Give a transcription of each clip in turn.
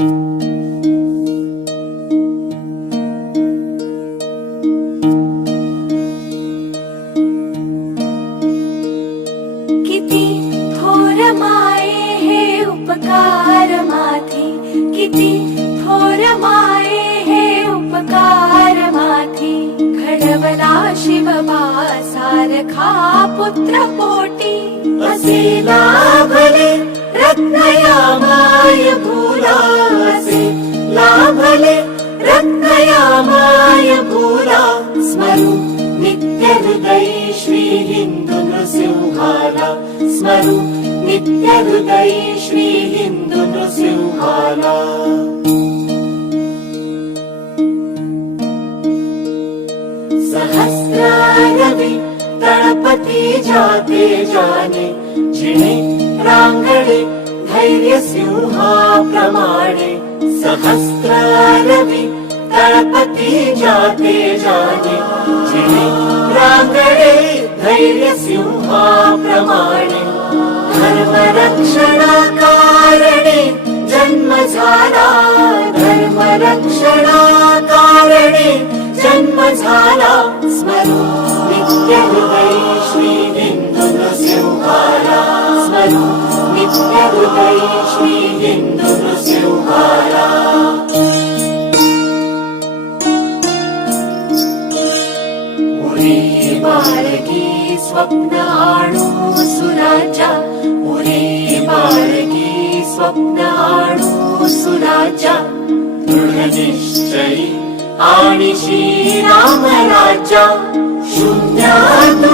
थोर माये उपकार माथी किती थोर माये उपकार माथी. घडवला शिवबा सारखा पुत्र पोटी. असे लाभले रत्नया माय भूला स्मरू नित्य हृदय श्री हिंदू नृसिंहाला स्मरू। नित्य हृदय श्री हिंदू नृसिंहाला सहस्रारवि तळपती जाते जाने जिणे रांगणे धैर्य सिंहाप्रमाणे सहस्रारवि तळपती जाते जाने। जिणे रांगणे धैर्य सिंहाप्रमाणे धर्मरक्षणाकारणे जन्म झाला धर्मरक्षणाकारणे जन्म झाला स्मरू नित्य बाळगी स्वप्न आणू सुराजा उरे बाळगी स्वप्न आणू सुराजा दृढ निश्चयी आणि श्रीराम राजा शून्यातुनी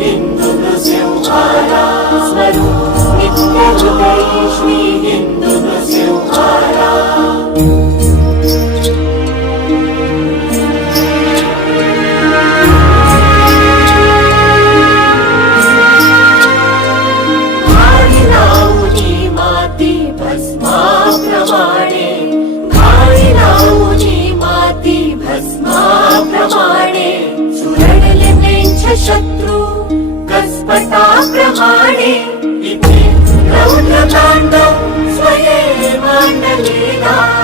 Into the silver eyes, my look, it never me कसपटाप्रमाणे इथे रौद्र तांडव स्वये मांडलेला इथे रौद्र तांडव